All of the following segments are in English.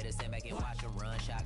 better sit back and watch her run shot.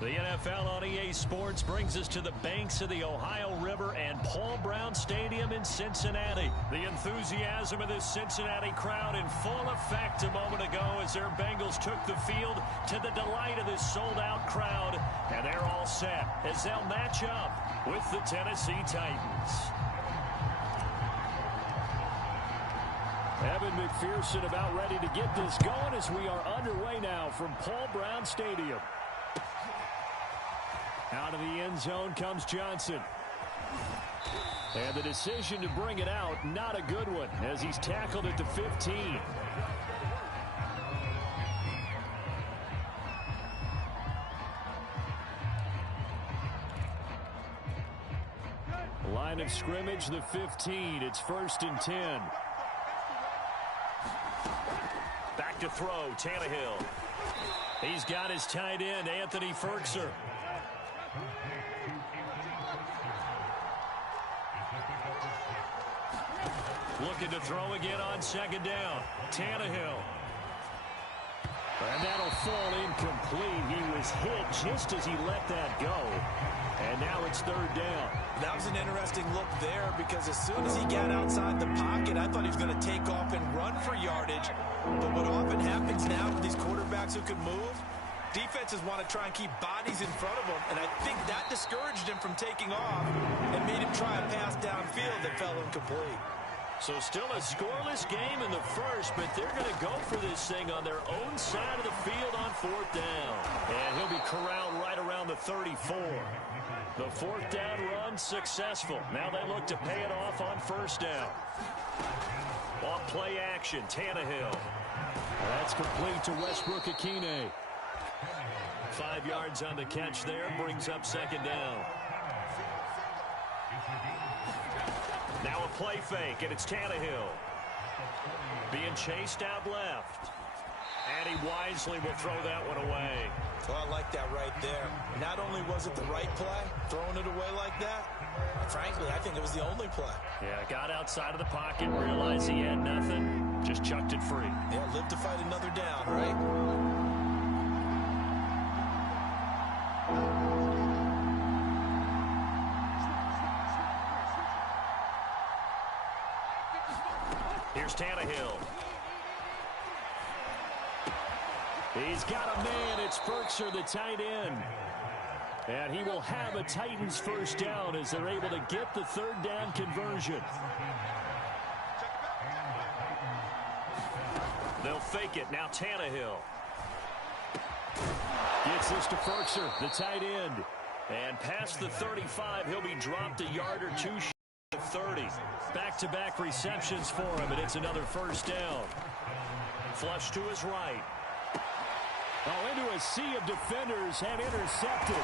The NFL on EA Sports brings us to the banks of the Ohio River and Paul Brown Stadium in Cincinnati. The enthusiasm of this Cincinnati crowd in full effect a moment ago as their Bengals took the field to the delight of this sold-out crowd. And they're all set as they'll match up with the Tennessee Titans. Evan McPherson about ready to get this going as we are underway now from Paul Brown Stadium. Out of the end zone comes Johnson. And the decision to bring it out, not a good one, as he's tackled at the 15. Line of scrimmage, the 15. It's 1st and 10. Back to throw, Tannehill. He's got his tight end, Anthony Ferkser. Looking to throw again on 2nd down. Tannehill. And that'll fall incomplete. He was hit just as he let that go. And now it's 3rd down. That was an interesting look there because as soon as he got outside the pocket, I thought he was going to take off and run for yardage. But what often happens now with these quarterbacks who can move, defenses want to try and keep bodies in front of them. And I think that discouraged him from taking off and made him try a pass downfield that fell incomplete. So still a scoreless game in the first, but they're going to go for this thing on their own side of the field on 4th down. And he'll be corralled right around the 34. The 4th down run successful. Now they look to pay it off on 1st down. Off play action, Tannehill. That's complete to Westbrook-Akine. 5 yards on the catch there, brings up second down. Now a play fake, and it's Tannehill. Being chased out left. And he wisely will throw that one away. Well, I like that right there. Not only was it the right play, throwing it away like that, frankly, I think it was the only play. Yeah, got outside of the pocket, realized he had nothing, just chucked it free. Yeah, live to fight another down, right? Here's Tannehill. He's got a man. It's Firkser, the tight end. And he will have a Titans first down as they're able to get the third down conversion. They'll fake it. Now Tannehill. Gets this to Firkser, the tight end. And past the 35, he'll be dropped a yard or two short of 30. Back-to-back receptions for him, and it's another first down. Flush to his right. Oh, into a sea of defenders and intercepted.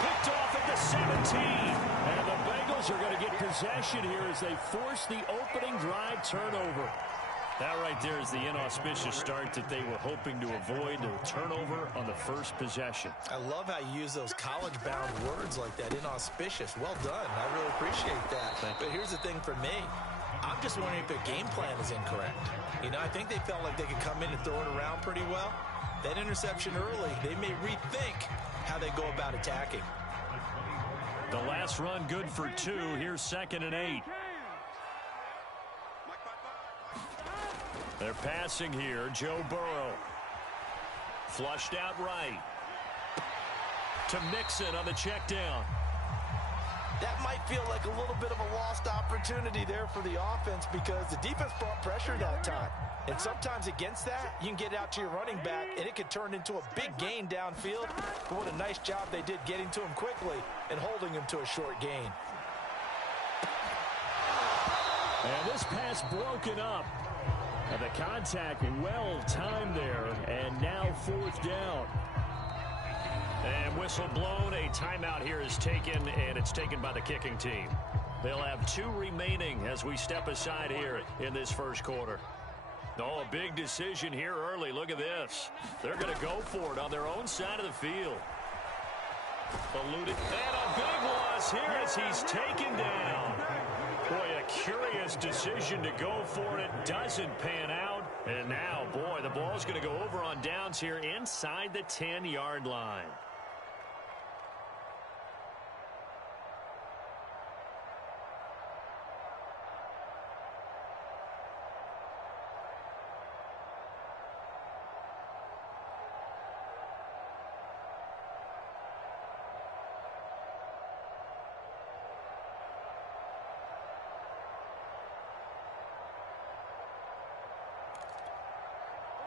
Picked off at the 17. And the Bengals are going to get possession here as they force the opening drive turnover. That right there is the inauspicious start that they were hoping to avoid, the turnover on the first possession. I love how you use those college-bound words like that, inauspicious. Well done. I really appreciate that. But here's the thing for me. I'm just wondering if their game plan is incorrect. You know, I think they felt like they could come in and throw it around pretty well. That interception early, they may rethink how they go about attacking. The last run good for 2. Here's 2nd and 8. They're passing here. Joe Burrow. Flushed out right. To Mixon on the check down. That might feel like a little bit of a lost opportunity there for the offense because the defense brought pressure that time. And sometimes against that, you can get out to your running back, and it could turn into a big gain downfield. But what a nice job they did getting to him quickly and holding him to a short gain. And this pass broken up. And the contact well timed there, and now 4th down. And whistle blown. A timeout here is taken, and it's taken by the kicking team. They'll have 2 remaining as we step aside here in this first quarter. Oh, a big decision here early. Look at this. They're going to go for it on their own side of the field. Eluded. And a big loss here as he's taken down. Boy, a curious decision to go for it. Doesn't pan out. And now, boy, the ball's going to go over on downs here inside the 10-yard line.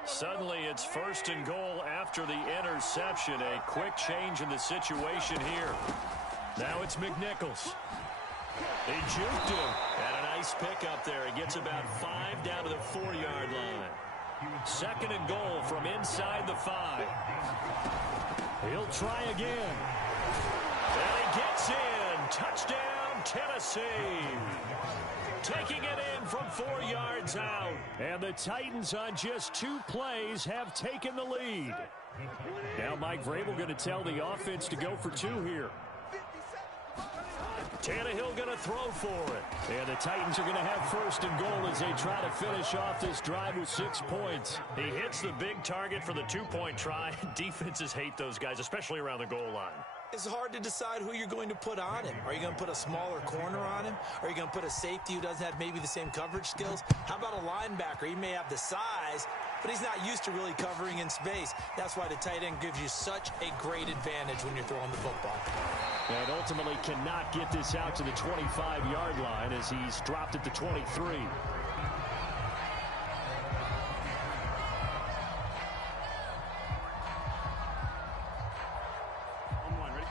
Suddenly, it's 1st and goal after the interception. A quick change in the situation here. Now it's McNichols. They juked him. And a nice pickup there. He gets about 5 down to the 4-yard line. 2nd and goal from inside the 5. He'll try again. And he gets in. Touchdown, Tennessee. Taking it in from 4 yards out. And the Titans on just 2 plays have taken the lead. Now Mike Vrabel going to tell the offense to go for 2 here. Tannehill going to throw for it. And the Titans are going to have 1st and goal as they try to finish off this drive with 6 points. He hits the big target for the 2-point try. Defenses hate those guys, especially around the goal line. It's hard to decide who you're going to put on him. Are you going to put a smaller corner on him? Are you going to put a safety who doesn't have maybe the same coverage skills? How about a linebacker? He may have the size, but he's not used to really covering in space. That's why the tight end gives you such a great advantage when you're throwing the football. And ultimately cannot get this out to the 25-yard line as he's dropped at the 23.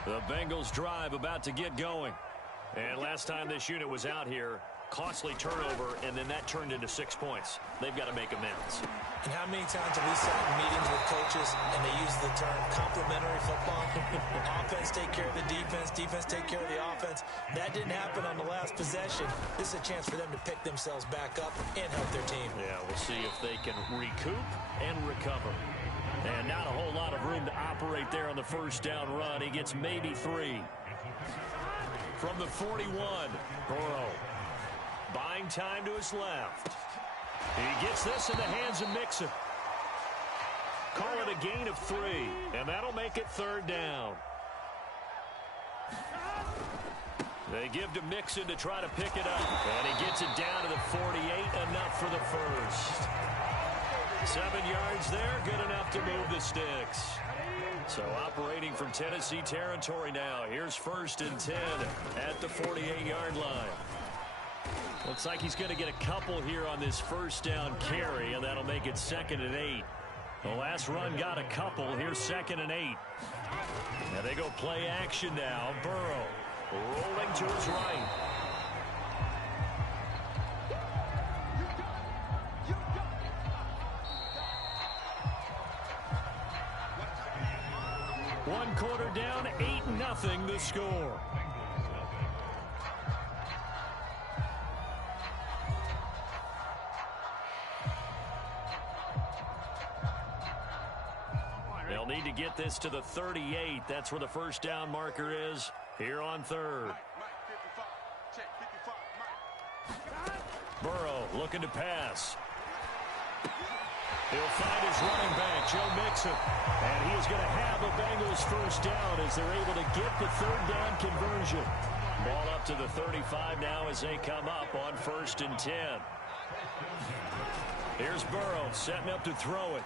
The Bengals drive about to get going. And last time this unit was out here, Costly turnover, and then that turned into 6 points. They've got to make amends. And how many times have we sat in meetings with coaches and they use the term complementary football? Offense take care of the defense, defense take care of the offense. That didn't happen on the last possession. This is a chance for them to pick themselves back up and help their team. Yeah, we'll see if they can recoup and recover. And not a whole lot of room to operate there on the first down run. He gets maybe 3. From the 41, Burrow buying time to his left. He gets this in the hands of Mixon. Call it a gain of 3, and that'll make it 3rd down. They give to Mixon to try to pick it up, and he gets it down to the 48, enough for the first. 7 yards there, good enough to move the sticks. So operating from Tennessee territory now. Here's 1st and 10 at the 48-yard line. Looks like he's going to get a couple here on this first down carry, and that'll make it 2nd and 8. The last run got a couple. Here's 2nd and 8. Now they go play action now. Burrow rolling to his right. One quarter down, 8-0 the score. They'll need to get this to the 38. That's where the first down marker is here on 3rd. Burrow looking to pass. He'll find his running back, Joe Mixon. And he is going to have a Bengals first down as they're able to get the 3rd down conversion. Ball up to the 35 now as they come up on 1st and 10. Here's Burrow setting up to throw it.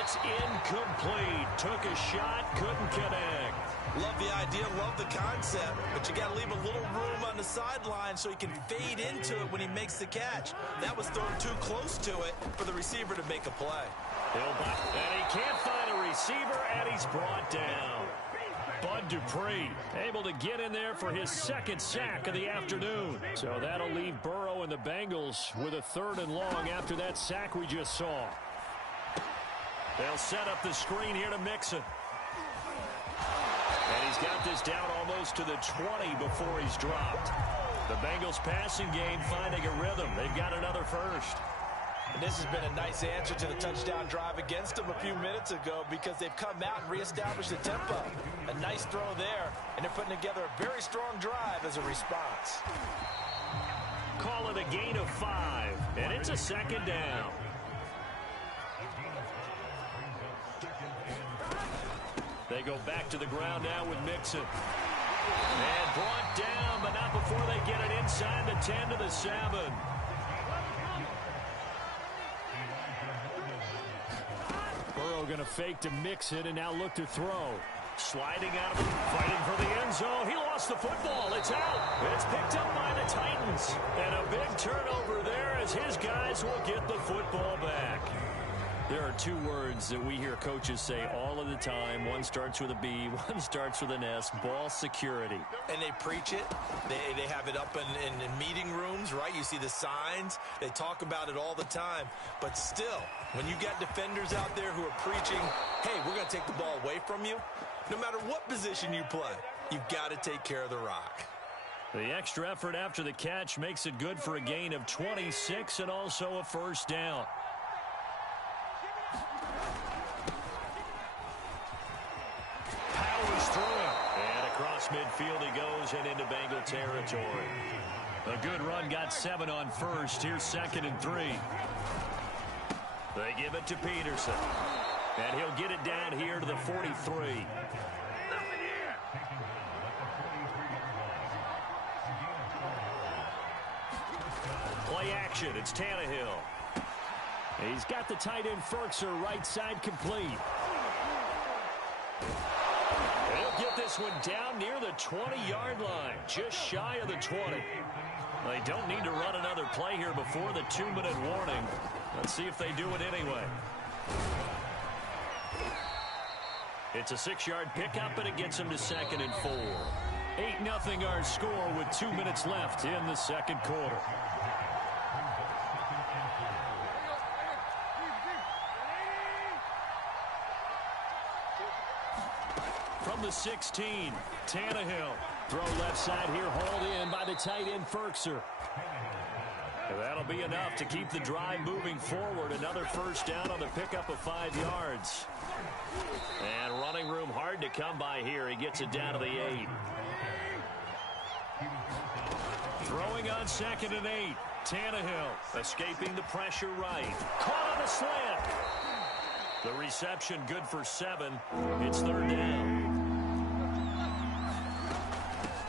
It's incomplete. Took a shot, couldn't connect. Love the idea, love the concept, but you got to leave a little room on the sideline so he can fade into it when he makes the catch. That was thrown too close to it for the receiver to make a play. And he can't find a receiver, and he's brought down. Bud Dupree able to get in there for his 2nd sack of the afternoon. So that'll leave Burrow and the Bengals with a 3rd and long after that sack we just saw. They'll set up the screen here to Mixon. And he's got this down almost to the 20 before he's dropped. The Bengals passing game finding a rhythm. They've got another first. And this has been a nice answer to the touchdown drive against them a few minutes ago because they've come out and reestablished the tempo. A nice throw there, and they're putting together a very strong drive as a response. Call it a gain of 5, and it's a 2nd down. They go back to the ground now with Mixon. And brought down, but not before they get it inside the 10 to the 7. Burrow going to fake to Mixon and now look to throw. Sliding out of it, fighting for the end zone. He lost the football. It's out. It's picked up by the Titans. And a big turnover there as his guys will get the football back. There are 2 words that we hear coaches say all of the time. One starts with a B, one starts with an S, ball security. And they preach it. They have it up in meeting rooms, right? You see the signs. They talk about it all the time. But still, when you got defenders out there who are preaching, hey, we're going to take the ball away from you, no matter what position you play, you've got to take care of the rock. The extra effort after the catch makes it good for a gain of 26 and also a first down. Midfield he goes and into Bengal territory. A good run got 7 on first. Here's 2nd and 3. They give it to Peterson. And he'll get it down here to the 43. Play action. It's Tannehill. He's got the tight end Ferkser right side complete. Get this one down near the 20-yard line, just shy of the 20. They don't need to run another play here before the 2-minute warning. Let's see if they do it anyway. It's a 6-yard pickup, and it gets them to 2nd and 4. 8-0 our score with 2 minutes left in the second quarter. From the 16, Tannehill. Throw left side here, hauled in by the tight end, Ferkser. That'll be enough to keep the drive moving forward. Another first down on the pickup of 5 yards. And running room hard to come by here. He gets it down to the 8. Throwing on 2nd and 8. Tannehill escaping the pressure right. Caught on a slant. The reception good for 7. It's 3rd down.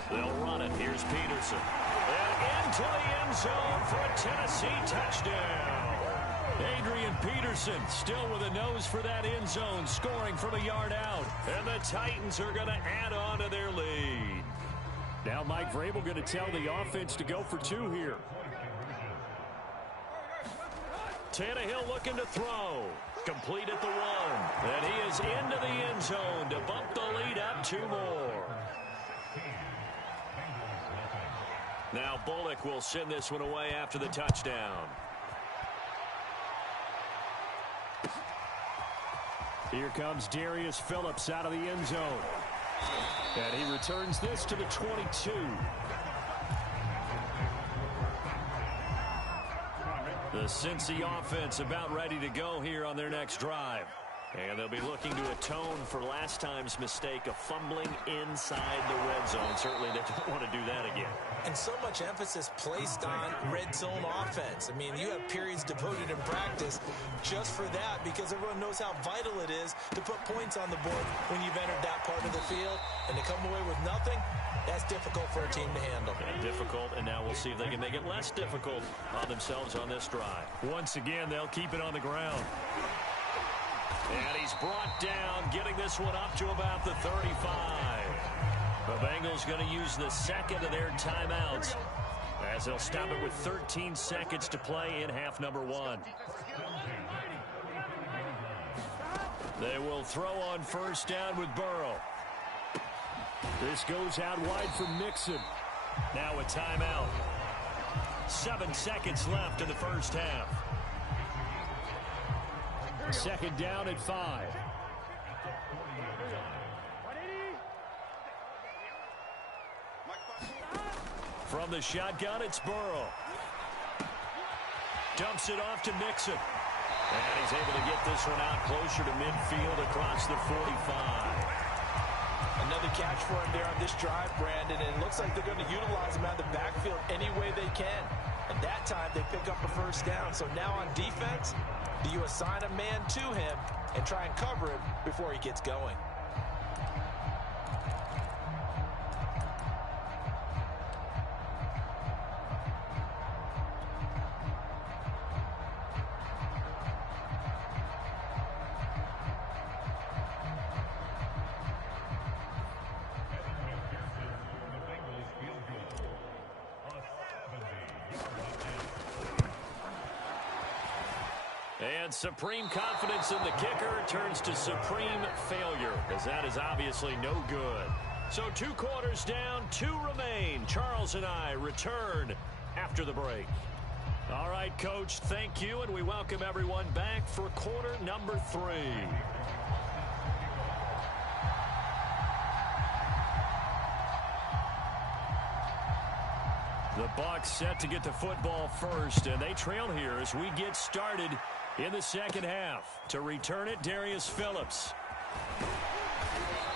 They'll run it. Here's Peterson. And into the end zone for a Tennessee touchdown. Adrian Peterson still with a nose for that end zone, scoring from a yard out. And the Titans are going to add on to their lead. Now Mike Vrabel going to tell the offense to go for 2 here. Tannehill looking to throw. Complete at the 1. And he is into the end zone to bump the lead up 2 more. Now Bullock will send this one away after the touchdown. Here comes Darius Phillips out of the end zone. And he returns this to the 22. The Cincy offense about ready to go here on their next drive. And they'll be looking to atone for last time's mistake of fumbling inside the red zone. Certainly they don't want to do that again. And so much emphasis placed on red zone offense. I mean, you have periods devoted in practice just for that because everyone knows how vital it is to put points on the board when you've entered that part of the field. And to come away with nothing, that's difficult for a team to handle. And difficult, and now we'll see if they can make it less difficult on themselves on this drive. Once again, they'll keep it on the ground. And he's brought down, getting this one up to about the 35. The Bengals going to use the second of their timeouts as they'll stop it with 13 seconds to play in half number 1. They will throw on first down with Burrow. This goes out wide for Mixon. Now a timeout. 7 seconds left in the first half. Second down at 5. From the shotgun, it's Burrow. Dumps it off to Mixon. And he's able to get this one out closer to midfield across the 45. Another catch for him there on this drive, Brandon, and it looks like they're going to utilize him out of the backfield any way they can. And that time they pick up a first down. So now on defense, do you assign a man to him and try and cover him before he gets going? And supreme confidence in the kicker turns to supreme failure, as that is obviously no good. So 2 quarters down, 2 remain. Charles and I return after the break. All right, Coach, thank you, and we welcome everyone back for quarter number 3. The Bucs set to get the football first, and they trail here as we get started in the second half. To return it, Darius Phillips.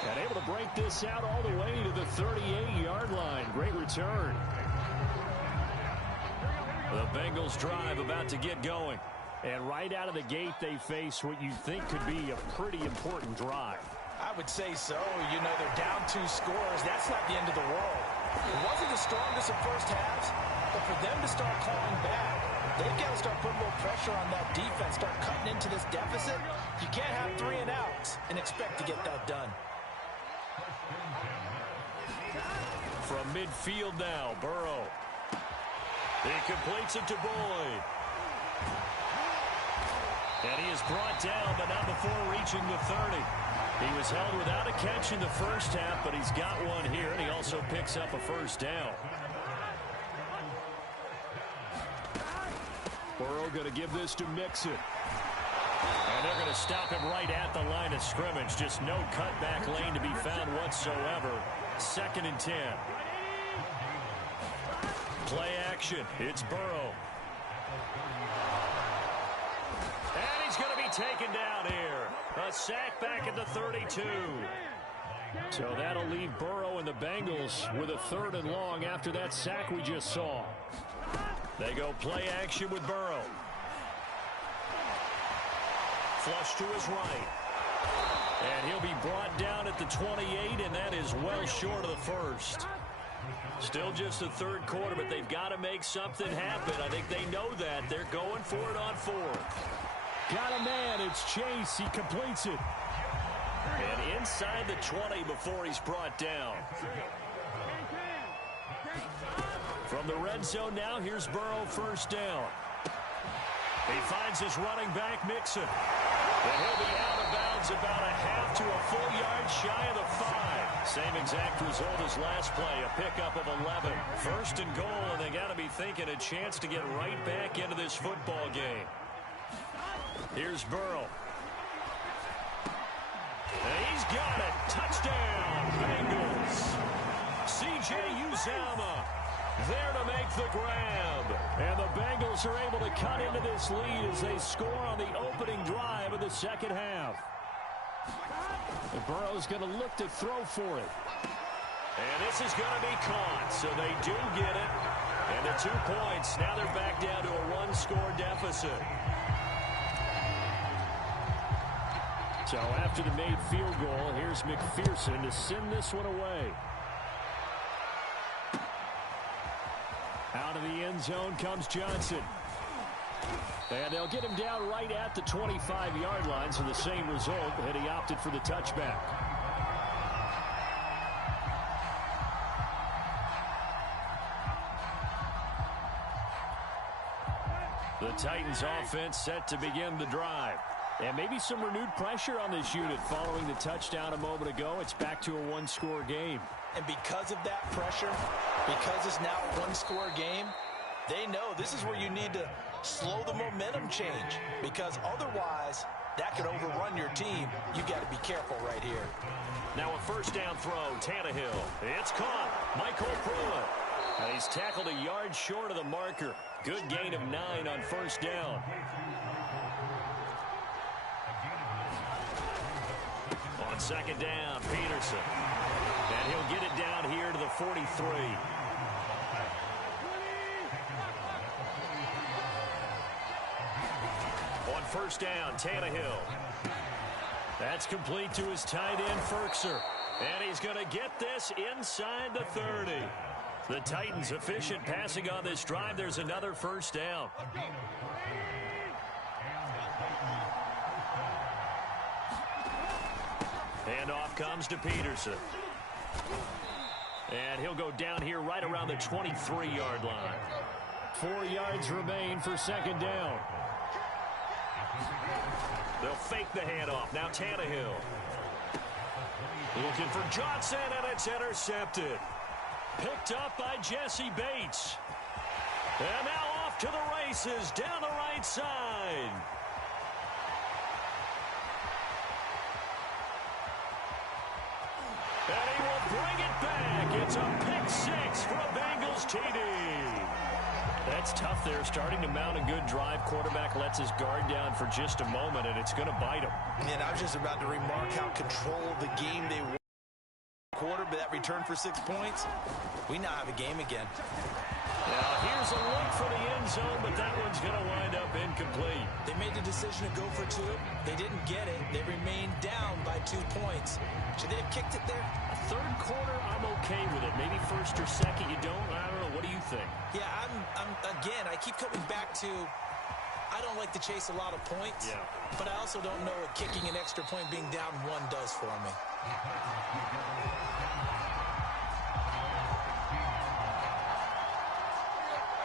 And able to break this out all the way to the 38-yard line. Great return. The Bengals drive about to get going. And right out of the gate, they face what you think could be a pretty important drive. I would say so. You know, they're down 2 scores. That's not the end of the world. It wasn't the strongest of first halves, but for them to start clawing back, they've got to start putting a little pressure on that defense, start cutting into this deficit. You can't have 3 and outs and expect to get that done. From midfield now, Burrow. He completes it to Boyd. And he is brought down, but not before reaching the 30. He was held without a catch in the first half, but he's got one here, and he also picks up a first down. Burrow going to give this to Mixon. And they're going to stop him right at the line of scrimmage. Just no cutback lane to be found whatsoever. 2nd and 10. Play action. It's Burrow. And he's going to be taken down here. A sack back at the 32. So that'll leave Burrow and the Bengals with a 3rd and long after that sack we just saw. They go play action with Burrow. Flush to his right. And he'll be brought down at the 28, and that is well short of the first. Still just the 3rd quarter, but they've got to make something happen. I think they know that. They're going for it on 4th. Got a man. It's Chase. He completes it. And inside the 20 before he's brought down. From the red zone now, here's Burrow, 1st down. He finds his running back, Mixon. And he'll be out of bounds about a half to a full yard shy of the 5. Same exact result as last play, a pickup of 11. 1st and goal, and they got to be thinking a chance to get right back into this football game. Here's Burrow. And he's got it. Touchdown, Bengals. C.J. Uzomah there to make the grab. And the Bengals are able to cut into this lead as they score on the opening drive of the 2nd half. And Burrow's going to look to throw for it. And this is going to be caught, so they do get it. And the 2 points, now they're back down to a 1-score deficit. So after the made field goal, here's McPherson to send this one away. Out of the end zone comes Johnson. And they'll get him down right at the 25-yard line, so the same result, and he opted for the touchback. The Titans offense set to begin the drive. And maybe some renewed pressure on this unit following the touchdown a moment ago. It's back to a 1-score game. And because of that pressure, because it's now a 1-score game, they know this is where you need to slow the momentum change, because otherwise that could overrun your team. You got to be careful right here. Now a 1st down throw, Tannehill. It's caught. Michael Pruitt. And he's tackled a yard short of the marker. Good gain of 9 on 1st down. On 2nd down, Peterson. And he'll get it down here to the 43. On 1st down, Tannehill. That's complete to his tight end, Ferkser. And he's going to get this inside the 30. The Titans efficient passing on this drive. There's another 1st down. And off comes to Peterson. And he'll go down here right around the 23-yard line. 4 yards remain for 2nd down. They'll fake the handoff. Now Tannehill. Looking for Johnson, and it's intercepted. Picked up by Jesse Bates. And now off to the races down the right side. And he will bring it back. It's a pick 6 for a Bengals TD. That's tough there, starting to mount a good drive. Quarterback lets his guard down for just a moment, and it's going to bite him. And I was just about to remark how controlled the game they were. Quarter, but that return for 6 points, we now have a game again. Now here's a look for the end zone, but that one's going to wind up incomplete. They made the decision to go for 2. They didn't get it. They remained down by 2 points. Should they have kicked it there? A 3rd quarter, I'm okay with it. Maybe 1st or 2nd, you don't. I don't know. What do you think? Yeah, again, I keep coming back to, I don't like to chase a lot of points, but I also don't know what kicking an extra point being down 1 does for me.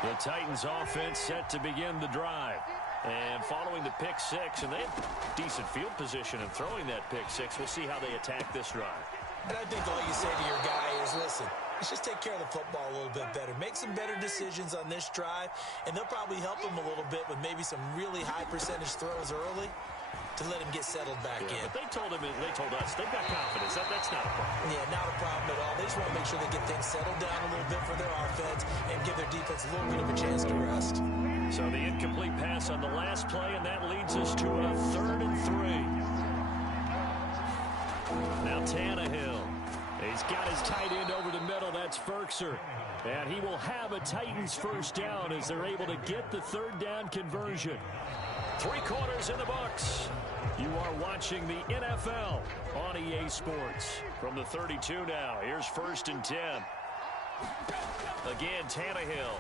The Titans offense set to begin the drive. And following the pick six, and they have decent field position in throwing that pick six. We'll see how they attack this drive. And I think all you say to your guy is, listen, let's just take care of the football a little bit better. Make some better decisions on this drive, and they'll probably help him a little bit with maybe some really high percentage throws early to let him get settled back in. But they told us they've got confidence. That's not a problem. Yeah, not a problem at all. They just want to make sure they get things settled down a little bit for their offense and give their defense a little bit of a chance to rest. So the incomplete pass on the last play, and that leads us to a 3rd and 3. Now Tannehill. He's got his tight end over the middle. That's Ferkser. And he will have a Titans first down as they're able to get the 3rd down conversion. 3 quarters in the books. You are watching the NFL on EA Sports. From the 32 now, here's 1st and 10. Again, Tannehill.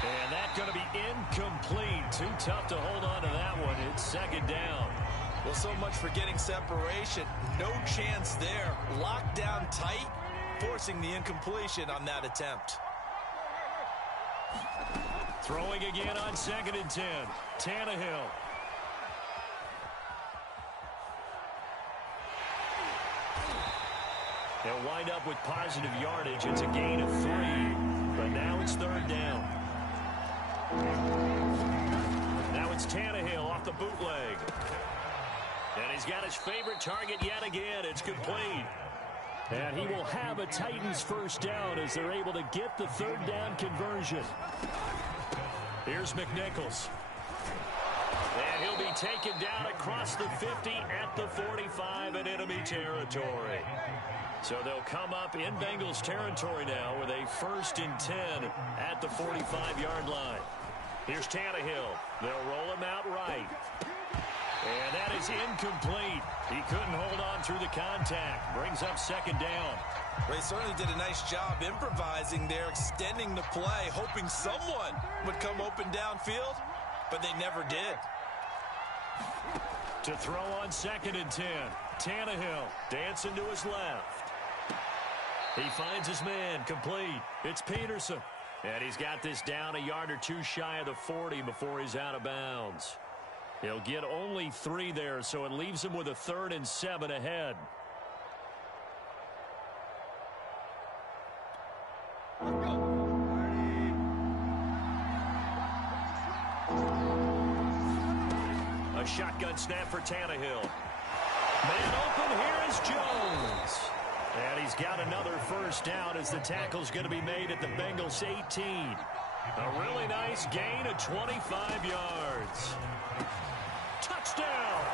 And that's going to be incomplete. Too tough to hold on to that one. It's 2nd down. Well, so much for getting separation. No chance there. Locked down tight, forcing the incompletion on that attempt. Throwing again on 2nd and 10. Tannehill. They'll wind up with positive yardage. It's a gain of 3. But now it's 3rd down. Now it's Tannehill off the bootleg. And he's got his favorite target yet again. It's complete. And he will have a Titans first down as they're able to get the 3rd down conversion. Here's McNichols. And he'll be taken down across the 50 at the 45 in enemy territory. So they'll come up in Bengals territory now with a 1st and 10 at the 45-yard line. Here's Tannehill. They'll roll him out right. And that is incomplete. He couldn't hold on through the contact. Brings up 2nd down. Well, he certainly did a nice job improvising there, extending the play, hoping someone would come open downfield, but they never did. To throw on 2nd and 10. Tannehill dancing to his left. He finds his man, complete. It's Peterson. And he's got this down a yard or 2 shy of the 40 before he's out of bounds. He'll get only 3 there, so it leaves him with a 3rd and 7 ahead. A shotgun snap for Tannehill. Man open, here is Jones. And he's got another first down as the tackle's going to be made at the Bengals 18. A really nice gain of 25 yards. Touchdown!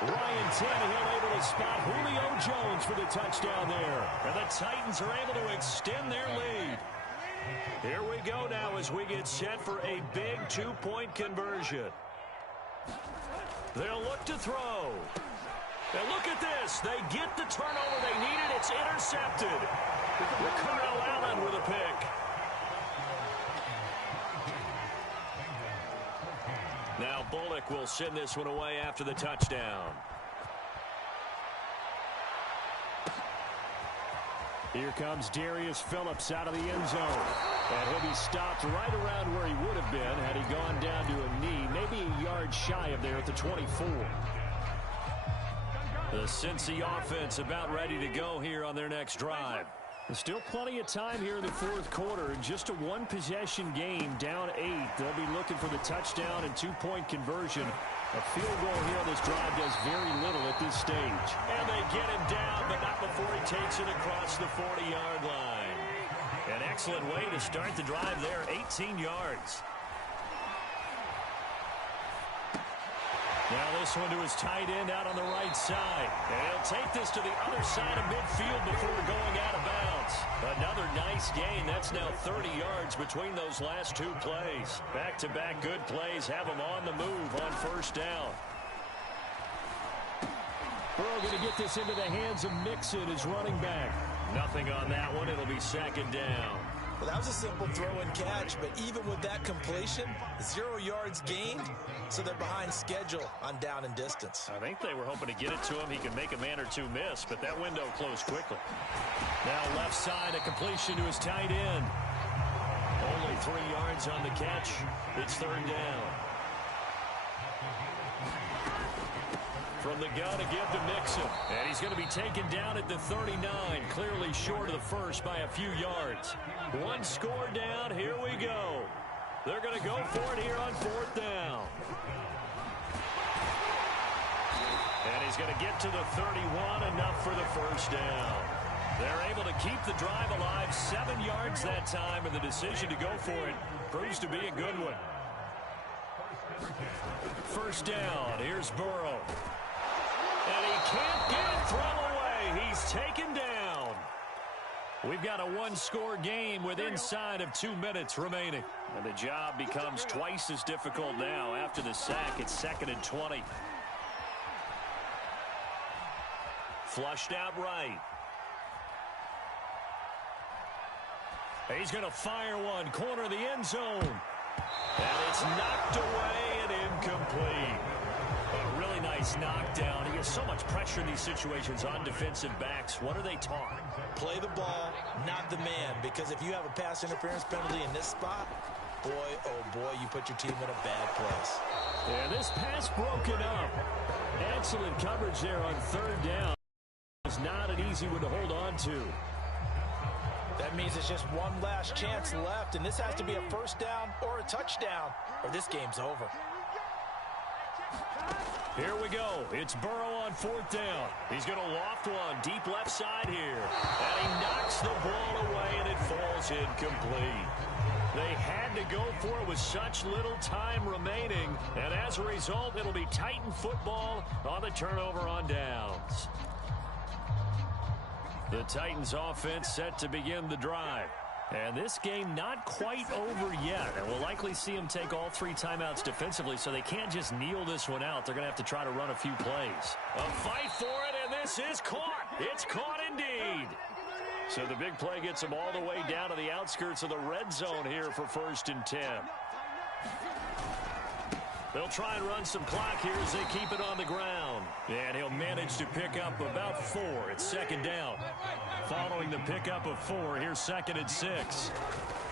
Ryan Tannehill able to spot Julio Jones for the touchdown there. And the Titans are able to extend their lead. Here we go now as we get set for a big 2-point conversion. They'll look to throw. And look at this. They get the turnover they needed. It's intercepted. Ricardo Allen with a pick. Now Bullock will send this one away after the touchdown. Here comes Darius Phillips out of the end zone. And he'll be stopped right around where he would have been had he gone down to a knee, maybe a yard shy of there at the 24. The Cincy offense about ready to go here on their next drive. There's still plenty of time here in the 4th quarter. Just a 1-possession game, down 8. They'll be looking for the touchdown and 2-point conversion. A field goal here on this drive does very little at this stage. And they get him down, but not before he takes it across the 40-yard line. An excellent way to start the drive there, 18 yards. Now this one to his tight end out on the right side. And he'll take this to the other side of midfield before going out of bounds. Another nice gain. That's now 30 yards between those last 2 plays. Back-to-back good plays have him on the move on 1st down. Burrow going to get this into the hands of Mixon, his running back. Nothing on that one. It'll be 2nd down. Well, that was a simple throw and catch, but even with that completion, 0 yards gained, so they're behind schedule on down and distance. I think they were hoping to get it to him. He could make a man or 2 miss, but that window closed quickly. Now left side, a completion to his tight end. Only 3 yards on the catch. It's third down. From the gun to give to Mixon. And he's going to be taken down at the 39, clearly short of the first by a few yards. 1 score down. Here we go. They're going to go for it here on fourth down. And he's going to get to the 31, enough for the first down. They're able to keep the drive alive, 7 yards that time, and the decision to go for it proves to be a good one. First down, here's Burrow. And he can't get it thrown away. He's taken down. We've got a 1-score game with inside of 2 minutes remaining. And the job becomes twice as difficult now after the sack. It's 2nd and 20. Flushed out right. He's going to fire one, corner of the end zone. And it's knocked away and incomplete. A really nice knockdown. He gets so much pressure in these situations on defensive backs. What are they taught? Play the ball, not the man. Because if you have a pass interference penalty in this spot, boy, oh boy, you put your team in a bad place. And this pass broken up. Excellent coverage there on third down. It's not an easy one to hold on to. That means it's just one last chance left, and this has to be a first down or a touchdown, or this game's over. Here we go. It's Burrow on fourth down. He's going to loft one deep left side here. And he knocks the ball away, and it falls incomplete. They had to go for it with such little time remaining, and as a result, it'll be Titan football on the turnover on downs. The Titans offense set to begin the drive. And this game not quite over yet. And we'll likely see them take all 3 timeouts defensively, so they can't just kneel this one out. They're going to have to try to run a few plays. A fight for it, and this is caught. It's caught indeed. So the big play gets them all the way down to the outskirts of the red zone here for 1st and 10. They'll try and run some clock here as they keep it on the ground. And he'll manage to pick up about 4. It's 2nd down. Following the pickup of 4, here's 2nd and 6.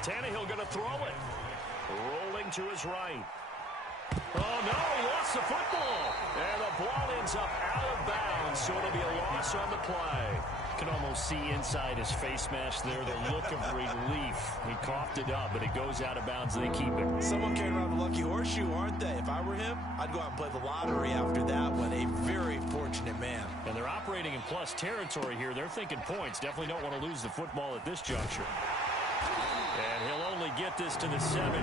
Tannehill going to throw it. Rolling to his right. Oh, no, he lost the football. And the ball ends up out of bounds, so it'll be a loss on the play. You can almost see inside his face mask there the look of relief. He coughed it up, but it goes out of bounds and they keep it. Someone carrying around the lucky horseshoe, aren't they? If I were him, I'd go out and play the lottery after that one. A very fortunate man. And they're operating in plus territory here. They're thinking points. Definitely don't want to lose the football at this juncture. And he'll only get this to the 17,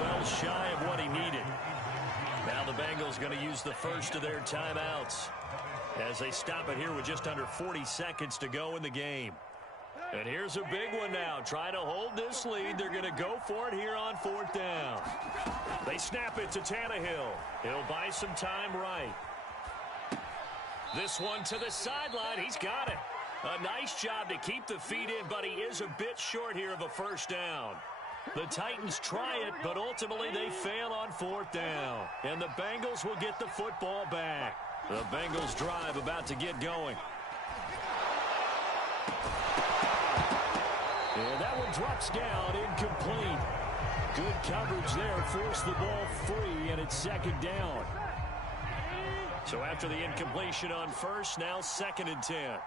well shy of what he needed. Now the Bengals going to use the first of their timeouts as they stop it here with just under 40 seconds to go in the game. And here's a big one now. Trying to hold this lead. They're going to go for it here on 4th down. They snap it to Tannehill. He'll buy some time right. This one to the sideline. He's got it. A nice job to keep the feet in, but he is a bit short here of a first down. The Titans try it, but ultimately they fail on 4th down. And the Bengals will get the football back. The Bengals drive about to get going. And that one drops down, incomplete. Good coverage there, forced the ball free, and it's 2nd down. So after the incompletion on first, now 2nd and 10.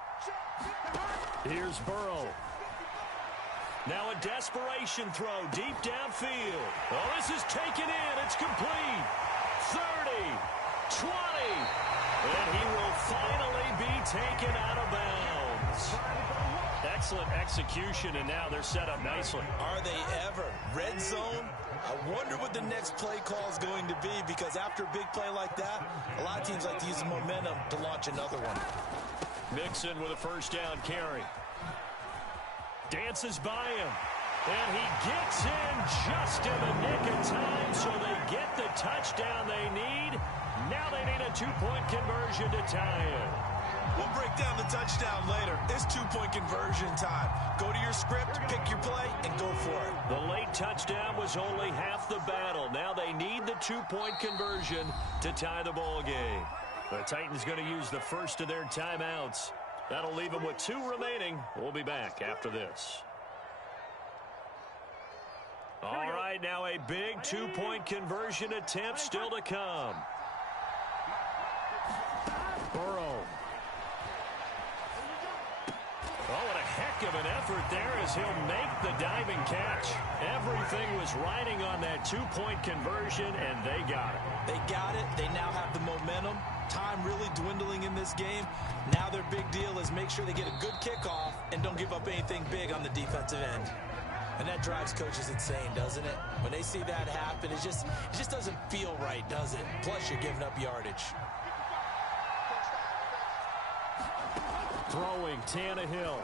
Here's Burrow. Now a desperation throw deep downfield. Oh, this is taken in. It's complete. 30, 20. And he will finally be taken out of bounds. Excellent execution, and now they're set up nicely. Are they ever? Red zone? I wonder what the next play call is going to be, because after a big play like that, a lot of teams like to use the momentum to launch another one. Mixon with a first down carry. Dances by him. And he gets in just in the nick of time, so they get the touchdown they need. Now they need a 2-point conversion to tie it. We'll break down the touchdown later. It's 2-point conversion time. Go to your script, pick your play, and go for it. The late touchdown was only half the battle. Now they need the 2-point conversion to tie the ball game. The Titans going to use the first of their timeouts. That'll leave them with 2 remaining. We'll be back after this. All right, now a big two-point conversion attempt still to come. Burrow. Oh, what a heck of an effort there as he'll make the diving catch. Everything was riding on that two-point conversion, and they got it. They got it. They now have the momentum. Time really dwindling in this game. Now their big deal is make sure they get a good kickoff and don't give up anything big on the defensive end. And that drives coaches insane, doesn't it? When they see that happen, it just doesn't feel right, does it? Plus, you're giving up yardage. Throwing, Tannehill.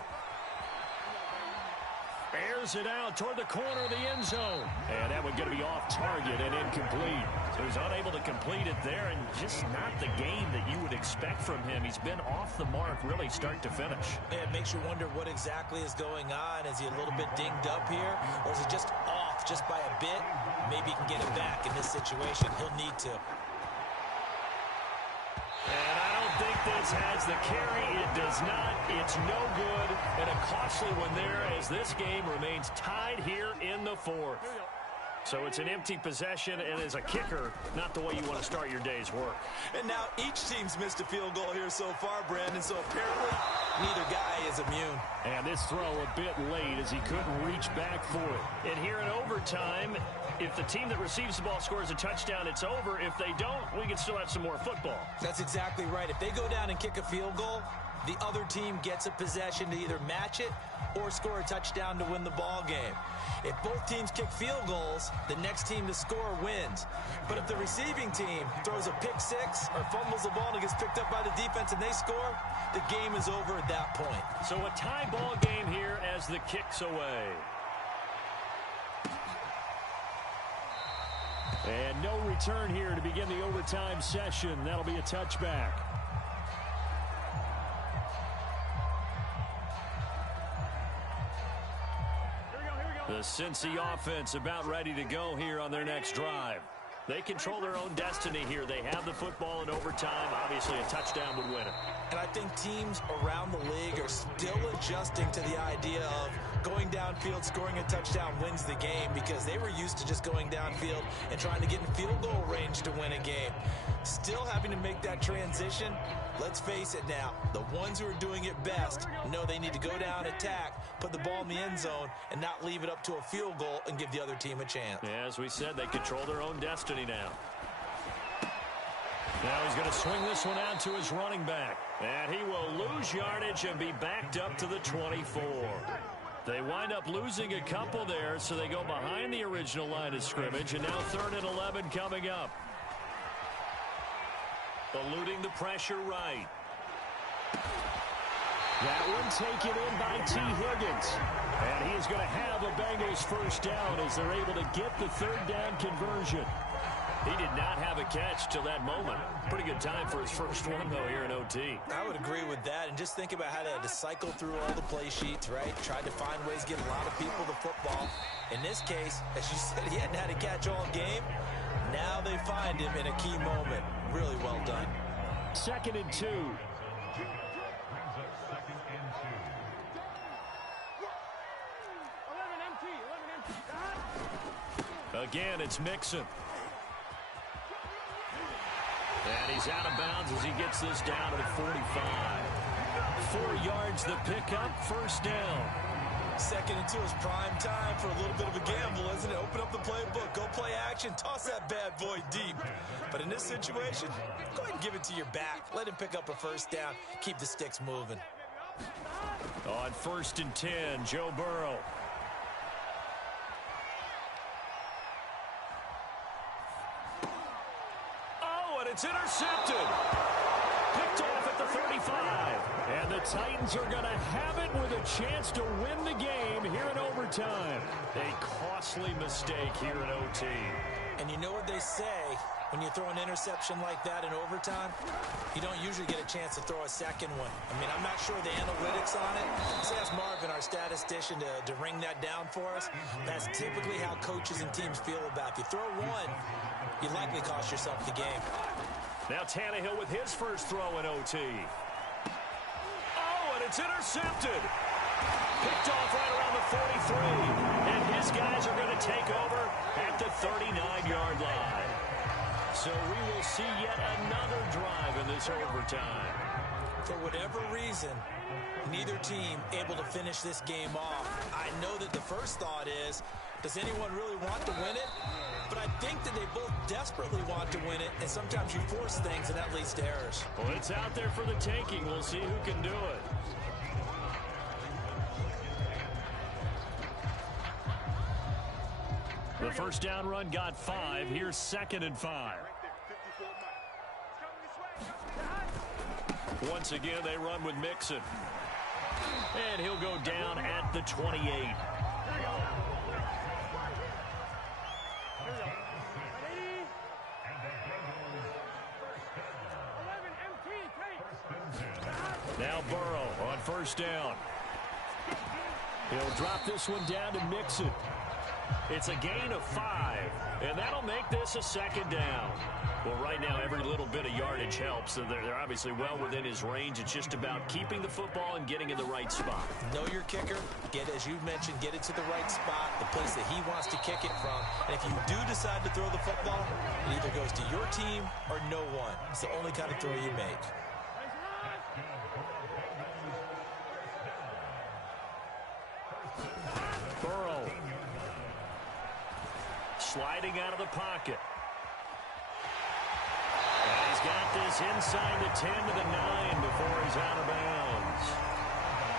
Airs it out toward the corner of the end zone. And that one going to be off target and incomplete. So he's unable to complete it there, and just not the game that you would expect from him. He's been off the mark really start to finish. Yeah, it makes you wonder what exactly is going on. Is he a little bit dinged up here, or is he just off just by a bit? Maybe he can get it back in this situation. He'll need to. And I don't think this has the carry. It does not. It's no good. And a costly one there as this game remains tied here in the fourth. So it's an empty possession, and as a kicker, not the way you want to start your day's work. And now each team's missed a field goal here so far, Brandon, so apparently neither guy is immune. And this throw a bit late as he couldn't reach back for it. And here in overtime, if the team that receives the ball scores a touchdown, it's over. If they don't, we can still have some more football. That's exactly right. If they go down and kick a field goal, the other team gets a possession to either match it or score a touchdown to win the ball game. If both teams kick field goals, the next team to score wins. But if the receiving team throws a pick six or fumbles the ball and it gets picked up by the defense and they score, the game is over at that point. So a tie ball game here as the kick's away. And no return here to begin the overtime session. That'll be a touchback. The Cincy offense about ready to go here on their next drive. They control their own destiny here. They have the football in overtime. Obviously, a touchdown would win it. And I think teams around the league are still adjusting to the idea of going downfield, scoring a touchdown wins the game, because they were used to just going downfield and trying to get in field goal range to win a game. Still having to make that transition. Let's face it now, the ones who are doing it best know they need to go down, attack, put the ball in the end zone, and not leave it up to a field goal and give the other team a chance. As we said, they control their own destiny now. Now he's going to swing this one out to his running back. And he will lose yardage and be backed up to the 24. They wind up losing a couple there, so they go behind the original line of scrimmage, and now 3rd and 11 coming up. Eluding the pressure right. That one taken in by T. Higgins. And he is going to have a Bengals first down as they're able to get the 3rd down conversion. He did not have a catch till that moment. Pretty good time for his first one, though, here in OT. I would agree with that. And just think about how they had to cycle through all the play sheets, right? Tried to find ways to get a lot of people the football. In this case, as you said, he hadn't had a catch all game. Now they find him in a key moment. Really well done. 2nd and 2. Again, it's Mixon. And he's out of bounds as he gets this down to the 45. 4 yards the pickup, first down. 2nd and 2 is prime time for a little bit of a gamble, isn't it? Open up the playbook, go play action, toss that bad boy deep. But in this situation, go ahead and give it to your back. Let him pick up a first down. Keep the sticks moving. On 1st and 10, Joe Burrow. Oh, and it's intercepted. Picked off at the 35. And the Titans are going to have it with a chance to win the game here in overtime. A costly mistake here in OT. And you know what they say, when you throw an interception like that in overtime, you don't usually get a chance to throw a second one. I mean, I'm not sure the analytics on it. Let's ask Marvin, our statistician, to ring that down for us. That's typically how coaches and teams feel about it. If you throw one, you likely cost yourself the game. Now Tannehill with his first throw in OT. Oh, and it's intercepted. Picked off right around the 43. And his guys are going to take over at the 39-yard line. So we will see yet another drive in this overtime. For whatever reason, neither team able to finish this game off. I know that the first thought is, does anyone really want to win it? But I think that they both desperately want to win it, and sometimes you force things, and that leads to errors. Well, it's out there for the taking. We'll see who can do it. The first down run got 5. Here's 2nd and 5. Once again, they run with Mixon. And he'll go down at the 28. Now Burrow on first down. He'll drop this one down to Mixon. It's a gain of 5, and that'll make this a 2nd down. Well, right now, every little bit of yardage helps. So they're obviously well within his range. It's just about keeping the football and getting in the right spot. Know your kicker. As you mentioned, get it to the right spot, the place that he wants to kick it from. And if you do decide to throw the football, it either goes to your team or no one. It's the only kind of throw you make. Burrow sliding out of the pocket. And he's got this inside the 10 to the 9 before he's out of bounds.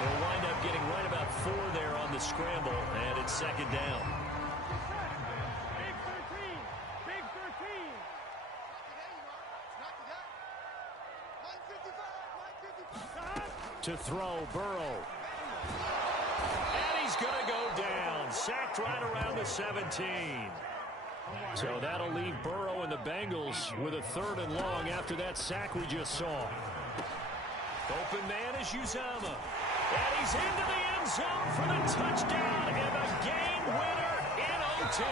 He'll wind up getting right about 4 there on the scramble, and it's 2nd down. Big 13. To throw, Burrow. And he's going to go down. Sacked right around the 17. So that'll leave Burrow and the Bengals with a 3rd and long after that sack we just saw. Open man is Uzama. And he's into the end zone for the touchdown and the game winner in OT.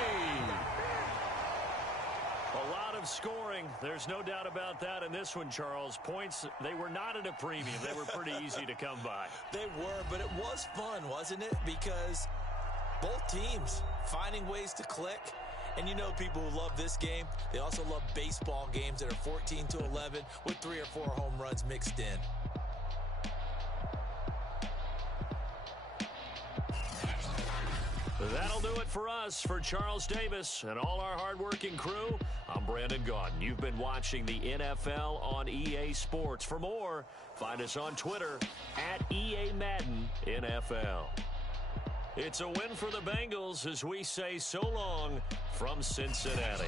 A lot of scoring. There's no doubt about that in this one, Charles. Points, they were not at a premium. They were pretty easy to come by. They were, but it was fun, wasn't it? Because both teams finding ways to click. And you know people who love this game, they also love baseball games that are 14-11 with 3 or 4 home runs mixed in. That'll do it for us. For Charles Davis and all our hardworking crew, I'm Brandon Gaudin. You've been watching the NFL on EA Sports. For more, find us on Twitter at EA Madden NFL. It's a win for the Bengals as we say so long from Cincinnati.